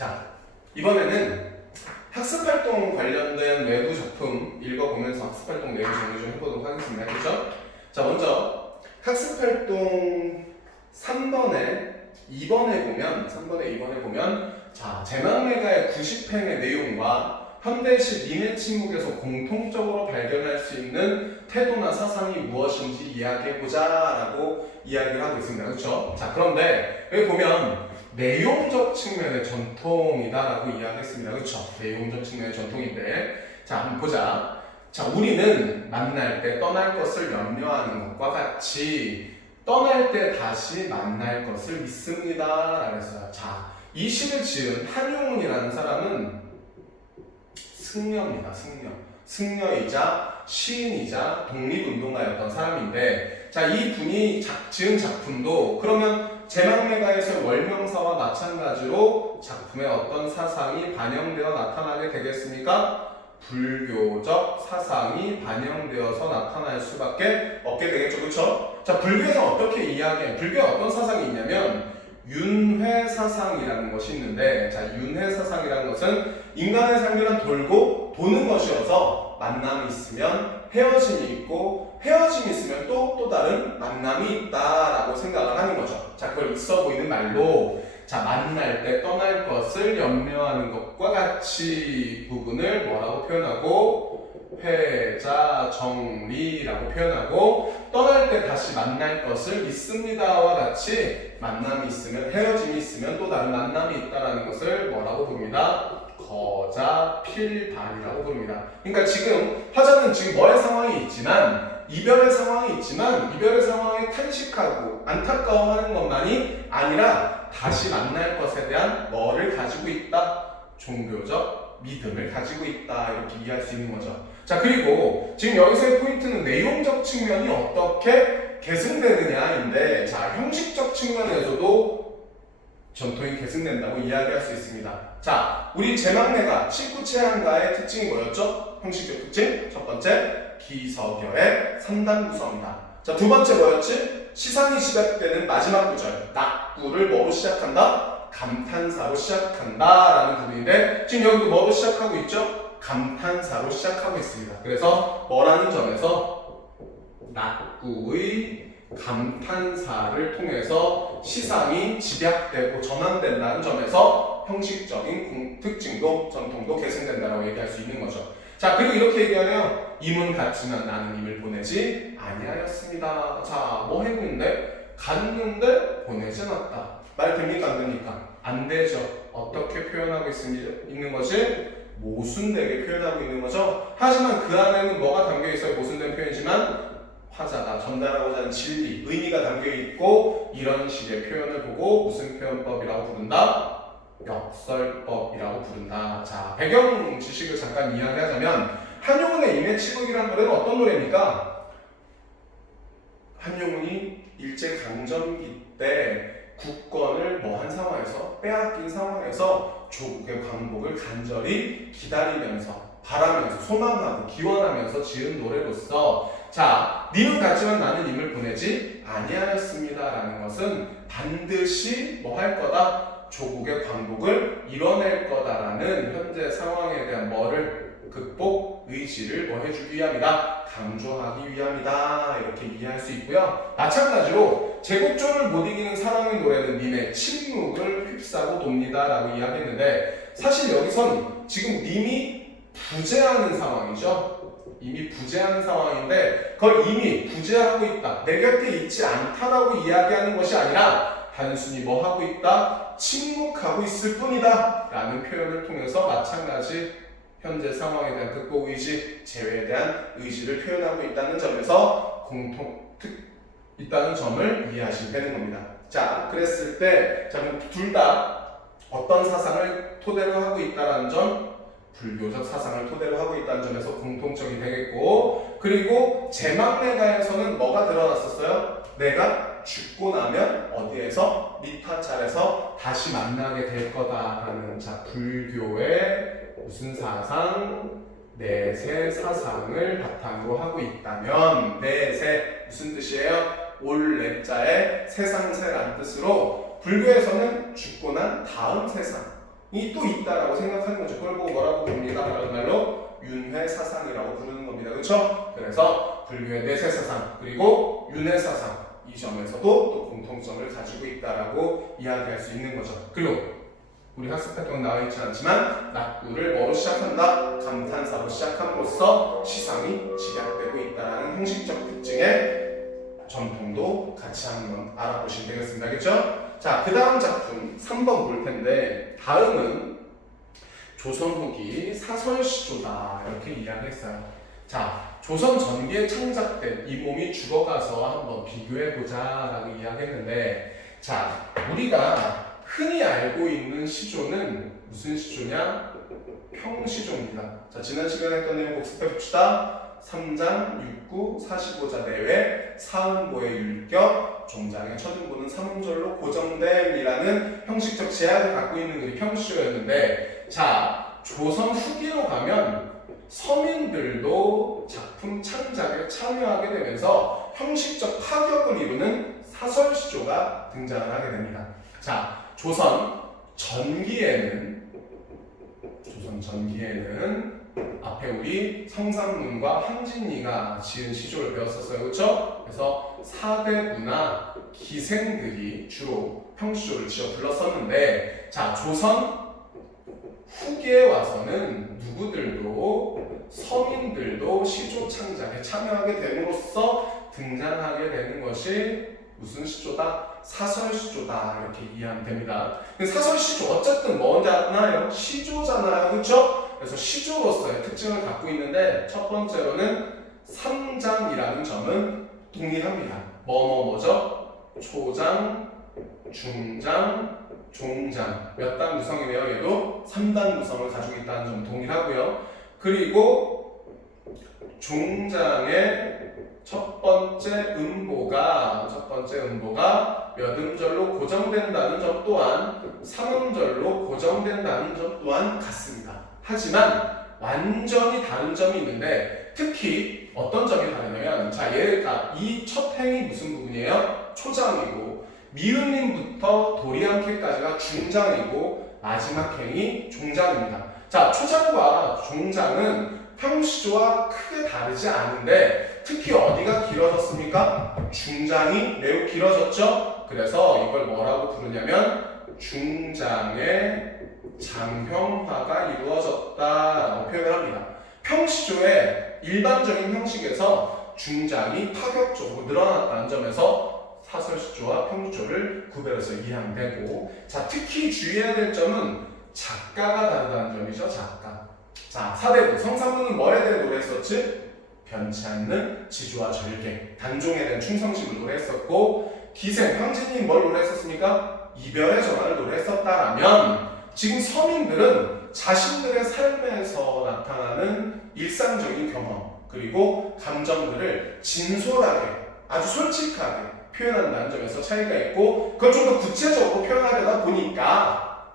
자, 이번에는 학습활동 관련된 외부 작품 읽어보면서 학습활동 내용 정리 좀 해보도록 하겠습니다. 그렇죠? 자, 먼저 학습활동 3번에 2번에 보면 3번에 2번에 보면 자, 제망매가의 90행의 내용과 현대식 미래 침묵에서 공통적으로 발견할 수 있는 태도나 사상이 무엇인지 이야기해보자 라고 이야기를 하고 있습니다. 그렇죠? 자, 그런데 여기 보면 내용적 측면의 전통이다 라고 이야기했습니다. 그렇죠? 내용적 측면의 전통인데 자, 한번 보자. 자, 우리는 만날 때 떠날 것을 염려하는 것과 같이 떠날 때 다시 만날 것을 믿습니다. 라고 했어요. 자, 이 시를 지은 한용운이라는 사람은 승려입니다. 승려. 승려이자 시인이자 독립운동가였던 사람인데, 자, 이 분이 작, 지은 작품도 그러면 제망매가에서 월명사와 마찬가지로 작품에 어떤 사상이 반영되어 나타나게 되겠습니까? 불교적 사상이 반영되어서 나타날 수밖에 없게 되겠죠, 그렇죠? 자, 불교에서 어떻게 이야기해? 불교에 어떤 사상이 있냐면 윤회 사상이라는 것이 있는데, 자, 윤회 사상이라는 것은 인간의 삶이란 돌고 도는 것이어서 만남이 있으면 헤어짐이 있고 헤어짐이 있으면 또또 다른 만남이 있다라고 생각을 하는 거죠. 자, 그걸 있어 보이는 말로 자, 만날 때 떠날 것을 염려하는 것과 같이 부분을 뭐라고 표현하고 회자 정리라고 표현하고 떠날 때 다시 만날 것을 믿습니다와 같이 만남이 있으면 헤어짐이 있으면 또 다른 만남이 있다라는 것을 뭐라고 부릅니다. 거자 필발이라고 부릅니다. 그러니까 지금 화자는 지금 뭐의 상황이 있지만 이별의 상황이 있지만 이별의 상황에 탄식하고 안타까워하는 것만이 아니라 다시 만날 것에 대한 뭐를 가지고 있다? 종교적 믿음을 가지고 있다 이렇게 이해할 수 있는 거죠. 자 그리고 지금 여기서의 포인트는 내용적 측면이 어떻게 계승되느냐인데 자 형식적 측면에서도 전통이 계승된다고 이야기할 수 있습니다. 자 우리 제막내가 식구체한가의 특징이 뭐였죠? 형식적 특징 첫 번째 기서결의 3단 구성이다. 자, 두 번째 뭐였지? 시상이 시작되는 마지막 구절. 낙구를 뭐로 시작한다? 감탄사로 시작한다. 라는 부분인데, 지금 여기도 뭐로 시작하고 있죠? 감탄사로 시작하고 있습니다. 그래서 뭐라는 점에서 낙구의 감탄사를 통해서 시상이 집약되고 전환된다는 점에서 형식적인 특징도 전통도 계승된다고 얘기할 수 있는 거죠. 자 그리고 이렇게 얘기하네요. 이문 같지만 나는 임을 보내지 아니하였습니다. 자뭐 했는데 갔는데 보내지 않았다. 말 됩니까 안 됩니까? 안 되죠. 어떻게 표현하고. 있는 것이 모순되게 표현하고 있는 거죠. 하지만 그 안에는 뭐가 담겨 있어요? 모순된 표현이지만 화자가 전달하고자 하는 진리, 의미가 담겨 있고 이런 식의 표현을 보고 무슨 표현법이라고 부른다? 역설법이라고 부른다. 자, 배경 지식을 잠깐 이야기하자면 한용운의 임해치국이라는 노래는 어떤 노래입니까? 한용운이 일제 강점기 때 국권을 뭐한 상황에서 빼앗긴 상황에서 조국의 광복을 간절히 기다리면서 바라면서 소망하고 기원하면서 지은 노래로서 자, 님은 같지만 나는 님을 보내지 아니하였습니다라는 것은 반드시 뭐 할 거다? 조국의 광복을 이뤄낼 거다라는 현재 상황에 대한 뭐를 극복 의지를 뭐 해주기 위함이다. 강조하기 위함이다. 이렇게 이해할 수 있고요. 마찬가지로 제국조를 못 이기는 사랑의 노래는 님의 침묵을 휩싸고 돕니다라고 이야기했는데 사실 여기선 지금 님이 부재하는 상황이죠 이미 부재하는 상황인데 그걸 이미 부재하고 있다 내 곁에 있지 않다라고 이야기하는 것이 아니라 단순히 뭐 하고 있다? 침묵하고 있을 뿐이다 라는 표현을 통해서 마찬가지 현재 상황에 대한 극복 의지, 재회에 대한 의지를 표현하고 있다는 점에서 공통 특 있다는 점을 이해하시면 되는 겁니다. 자, 그랬을 때, 자, 둘다 어떤 사상을 토대로 하고 있다는 점, 불교적 사상을 토대로 하고 있다는 점에서 공통점이 되겠고, 그리고 제막내가에서는 뭐가 드러났었어요? 내가 죽고 나면 어디에서 미타찰에서 다시 만나게 될 거다라는 자 불교의 무슨 사상 내세 사상을 바탕으로 하고 있다면 내세 무슨 뜻이에요? 올레자의 세상세란 뜻으로 불교에서는 죽고 난 다음 세상 또 있다라고 생각하는 거죠. 그걸 보고 뭐라고 부릅니까? 이런 말로 윤회 사상이라고 부르는 겁니다. 그렇죠? 그래서 불교의 내세 사상 그리고 윤회 사상 이 점에서도 또 공통점을 가지고 있다라고 이야기할 수 있는 거죠. 그리고 우리 학습 활동 나와 있지 않지만 낙구를 뭐로 시작한다? 감탄사로 시작함으로써 시상이 집약되고 있다는 형식적 특징의 전통도 같이 한번 알아보시면 되겠습니다. 알겠죠? 자, 그 다음 작품 3번 볼 텐데 다음은 조선 후기 사설시조다 이렇게 이야기했어요. 자, 조선 전기에 창작된 이 몸이 죽어가서 한번 비교해보자라고 이야기했는데 자, 우리가 흔히 알고 있는 시조는 무슨 시조냐? 평시조입니다. 자, 지난 시간에 했던 내용 복습해봅시다. 3장 6구 45자 내외 사음보의 율격 종장의 첫음보는 삼음절로 고정됨이라는 형식적 제약을 갖고 있는 글이 평시조였는데 자 조선 후기로 가면 서민들도 작품 창작에 참여하게 되면서 형식적 파격을 이루는 사설시조가 등장을 하게 됩니다. 자 조선 전기에는 조선 전기에는 앞에 우리 성삼문과 황진이가 지은 시조를 배웠었어요. 그렇죠? 그래서 사대부나 기생들이 주로 평시조를 지어 불렀었는데 자, 조선 후기에 와서는 누구들도 서민들도 시조 창작에 참여하게 됨으로써 등장하게 되는 것이 무슨 시조다? 사설 시조다 이렇게 이해하면 됩니다. 근데 사설 시조 어쨌든 뭐잖아요? 시조잖아요. 그렇죠? 그래서 시조로서의 특징을 갖고 있는데 첫 번째로는 3장이라는 점은 동일합니다. 뭐뭐 뭐죠? 초장, 중장, 종장 몇 단 구성이네요. 얘도 3단 구성을 가지고 있다는 점 동일하고요. 그리고 종장의 첫 번째 음보가 첫 번째 음보가 몇 음절로 고정된다는 점 또한 3음절로 고정된다는 점 또한 같습니다. 하지만 완전히 다른 점이 있는데 특히 어떤 점이 다르냐면 자 얘가 이 첫 행이 무슨 부분이에요? 초장이고 미음님부터 도리안케까지가 중장이고 마지막 행이 종장입니다. 자 초장과 종장은 평시조와 크게 다르지 않은데 특히 어디가 길어졌습니까? 중장이 매우 길어졌죠? 그래서 이걸 뭐라고 부르냐면 중장의 장형화가 이루어졌다라고 표현을 합니다. 평시조의 일반적인 형식에서 중장이 파격적으로 늘어났다는 점에서 사설시조와 평시조를 구별해서 이해하면 되고 자 특히 주의해야 될 점은 작가가 다르다는 점이죠 작가 자 사대부 성삼부는 뭐에 대해 노래했었지? 변치 않는 지주와 절개 단종에 대한 충성심을 노래했었고 기생 황진이 뭘 노래했었습니까? 이별의 전화를 노래했었다라면 지금 서민들은 자신들의 삶에서 나타나는 일상적인 경험 그리고 감정들을 진솔하게 아주 솔직하게 표현한다는 점에서 차이가 있고 그걸 좀 더 구체적으로 표현하려다 보니까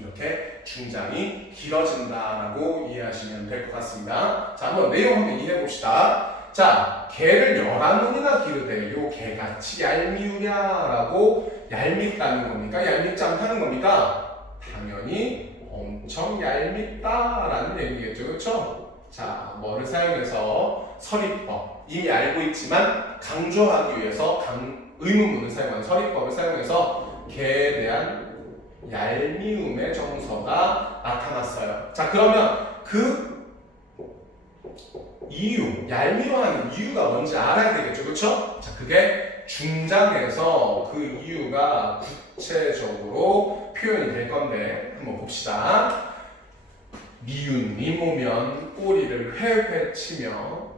이렇게 중장이 길어진다라고 이해하시면 될 것 같습니다. 자 한번 내용 한번 이해해 봅시다. 자 개를 열한문이나 기르되 요 개같이 얄미우냐라고 얄밉다는 겁니까? 얄밉지 않다는 겁니까? 당연히 엄청 얄밉다라는 얘기겠죠. 그렇죠? 자, 뭐를 사용해서 서리법 이미 알고 있지만 강조하기 위해서 강, 의문문을 사용한 서리법을 사용해서 개에 대한 얄미움의 정서가 나타났어요. 자, 그러면 그 이유, 얄미워하는 이유가 뭔지 알아야 되겠죠. 그렇죠? 자, 그게 중장에서 그 이유가 구체적으로 표현이 될 건데 한번 봅시다. 미운 미모면 꼬리를 회회 치며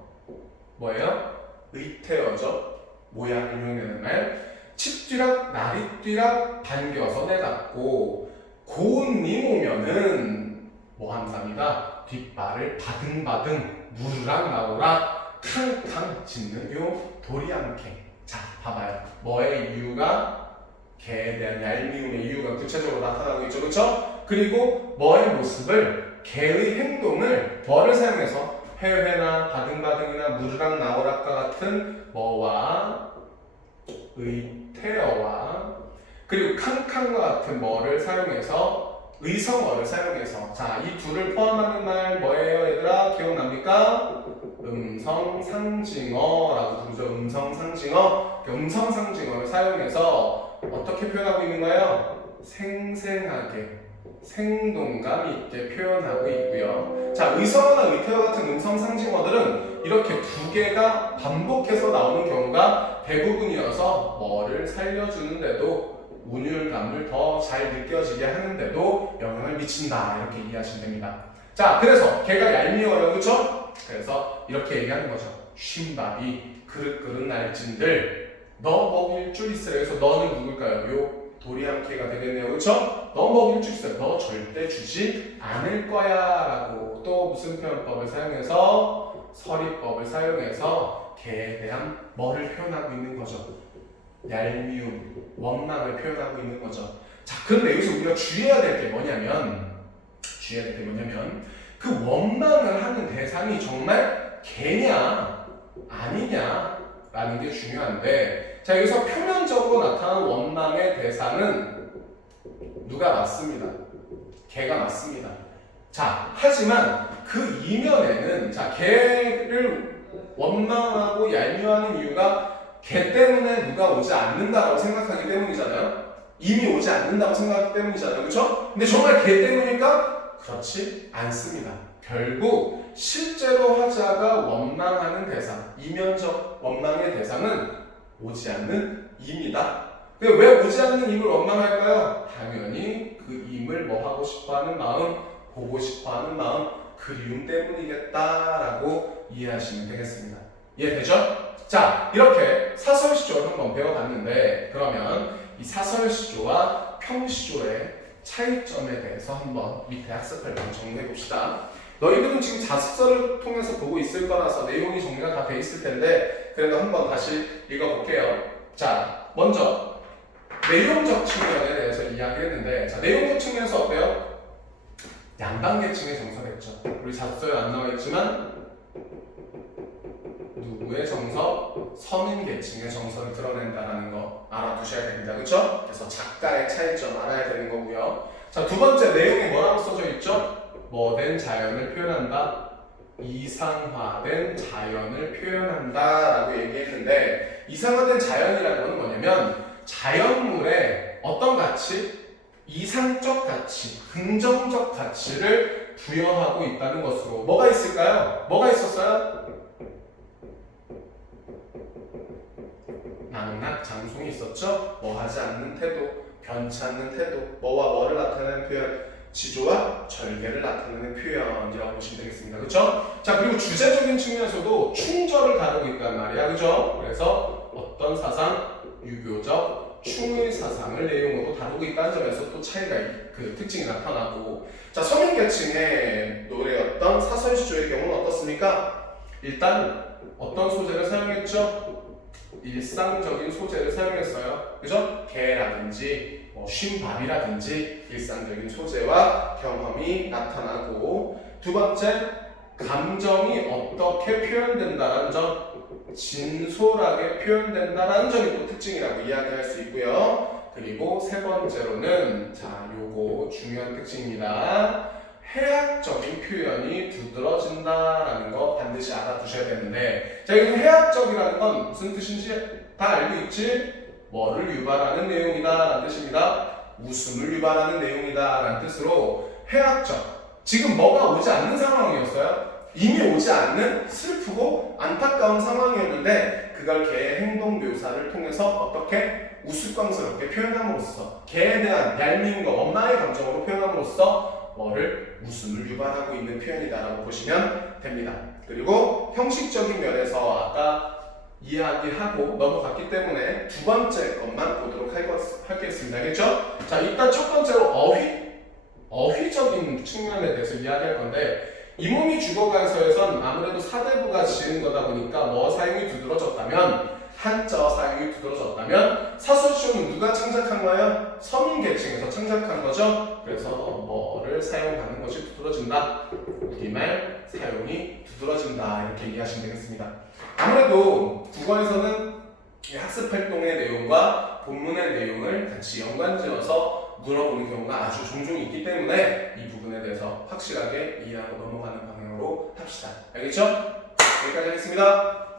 뭐예요? 의태어죠. 모양을 이용하는 말. 칩뒤락 나리뒤락 반겨서 내닫고 고운 미모면은 뭐 한답니다. 뒷발을 바등바등 무르락 나오락 캉캉 짖는 요 도리안케. 자 봐봐요. 뭐의 이유가 개에 대한 얄미움의 이유가 구체적으로 나타나고 있죠. 그렇죠? 그리고 뭐의 모습을 개의 행동을 뭐를 사용해서 회회나 바등바등이나 무르락 나오락과 같은 뭐와 의태어와 그리고 캉캉과 같은 뭐를 사용해서 의성어를 사용해서 자, 이 둘을 포함하는 말 뭐예요, 얘들아? 기억납니까? 음성 상징어라고 부르죠. 음성 상징어. 음성 상징어를 사용해서 어떻게 표현하고 있는 거예요? 생생하게 생동감 있게 표현하고 있고요. 자, 의성어나 의태어 같은 음성 상징어들은 이렇게 두 개가 반복해서 나오는 경우가 대부분이어서 뭐를 살려주는데도 운율감을 더 잘 느껴지게 하는데도 영향을 미친다 이렇게 이해하시면 됩니다. 자, 그래서 걔가 얄미워요, 그렇죠? 그래서 이렇게 얘기하는 거죠. 쉰 밥이 그릇 그릇 날진들 너 먹일 줄 있어요. 그래서 너는 누굴까요? 요 도리함캐가 되겠네요, 그렇죠? 너 먹일 줄 있어요. 너 절대 주지 않을 거야 라고 또 무슨 표현법을 사용해서 서리법을 사용해서 개에 대한 뭐를 표현하고 있는 거죠. 얄미움, 원망을 표현하고 있는 거죠. 자, 그런데 여기서 우리가 주의해야 될 게 뭐냐면, 주의해야 될 게 뭐냐면, 그 원망을 하는 대상이 정말 개냐, 아니냐라는 게 중요한데, 자, 여기서 표면적으로 나타나는 원망의 대상은 누가 맞습니다. 개가 맞습니다. 자, 하지만 그 이면에는, 자, 개를 원망하고 얄미워하는 이유가 개 때문에 누가 오지 않는다라고 생각하기 때문이잖아요. 이미 오지 않는다고 생각하기 때문이잖아요. 그렇죠? 근데 정말 개 때문일까? 그렇지 않습니다. 결국 실제로 화자가 원망하는 대상, 이면적 원망의 대상은 오지 않는 임이다. 근데 왜 오지 않는 임을 원망할까요? 당연히 그 임을 뭐 하고 싶어 하는 마음, 보고 싶어 하는 마음, 그리움 때문이겠다라고 이해하시면 되겠습니다. 이해되죠? 자, 이렇게 사설시조를 한번 배워봤는데 그러면 이 사설시조와 평시조의 차이점에 대해서 한번 밑에 학습활동 정리해 봅시다. 너희들은 지금 자습서를 통해서 보고 있을 거라서 내용이 정리가 다 돼 있을 텐데 그래도 한번 다시 읽어볼게요. 자, 먼저 내용적 측면에 대해서 이야기했는데 자, 내용적 측면에서 어때요? 양단계층의 정서겠죠. 우리 자습서에 안 나와 있지만 누구의 정서? 서민 계층의 정서를 드러낸다는 거 알아두셔야 됩니다. 그렇죠? 그래서 작가의 차이점 알아야 되는 거고요. 자, 두 번째 내용에 뭐라고 써져 있죠? 뭐된 자연을 표현한다? 이상화된 자연을 표현한다 라고 얘기했는데 이상화된 자연이라는 건 뭐냐면 자연물에 어떤 가치? 이상적 가치, 긍정적 가치를 부여하고 있다는 것으로 뭐가 있을까요? 뭐가 있었어요? 낙낙 장송이 있었죠? 뭐 하지 않는 태도, 변치 않는 태도, 뭐와 뭐를 나타내는 표현, 지조와 절개를 나타내는 표현이라고 보시면 되겠습니다. 그렇죠? 자 그리고 주제적인 측면에서도 충절을 다루고 있단 말이야, 그렇죠? 그래서 어떤 사상, 유교적 충의 사상을 내용으로 다루고 있다는 점에서 또 차이가 있- 그 특징이 나타나고 자 서민계층의 노래였던 사설시조의 경우는 어떻습니까? 일단 어떤 소재를 사용했죠? 일상적인 소재를 사용했어요. 그죠? 개라든지 뭐 쉰밥이라든지 일상적인 소재와 경험이 나타나고 두 번째 감정이 어떻게 표현된다는 점 진솔하게 표현된다는 점이 또 특징이라고 이야기할 수 있고요. 그리고 세 번째로는 자 요거 중요한 특징입니다. 해학적인 표현이 두드러진다라는 거 반드시 알아두셔야 되는데 자 여기서 해학적이라는 건 무슨 뜻인지 다 알고 있지? 뭐를 유발하는 내용이다 라는 뜻입니다. 웃음을 유발하는 내용이다 라는 뜻으로 해학적 지금 뭐가 오지 않는 상황이었어요. 이미 오지 않는 슬프고 안타까운 상황이었는데 그걸 개의 행동 묘사를 통해서 어떻게 우스꽝스럽게 표현함으로써 개에 대한 얄미움과 원망의 감정으로 표현함으로써 뭐를 웃음을 유발하고 있는 표현이다라고 보시면 됩니다. 그리고 형식적인 면에서 아까 이야기하고 넘어갔기 때문에 두 번째 것만 보도록 할 것- 하겠습니다. 알겠죠? 자, 일단 첫 번째로 어휘, 어휘적인 측면에 대해서 이야기할 건데 이 몸이 주거관서에선 아무래도 사대부가 지은 거다 보니까 뭐 사용이 두드러졌다면 한자 사용이 두드러졌다면 사설시호는 누가 창작한 거예요? 서민 계층에서 창작한 거죠. 그래서 뭐를 사용하는 것이 두드러진다. 우리말 사용이 두드러진다 이렇게 이해하시면 되겠습니다. 아무래도 국어에서는 이 학습 활동의 내용과 본문의 내용을 같이 연관지어서 물어보는 경우가 아주 종종 있기 때문에 이 부분에 대해서 확실하게 이해하고 넘어가는 방향으로 합시다. 알겠죠? 여기까지 하겠습니다.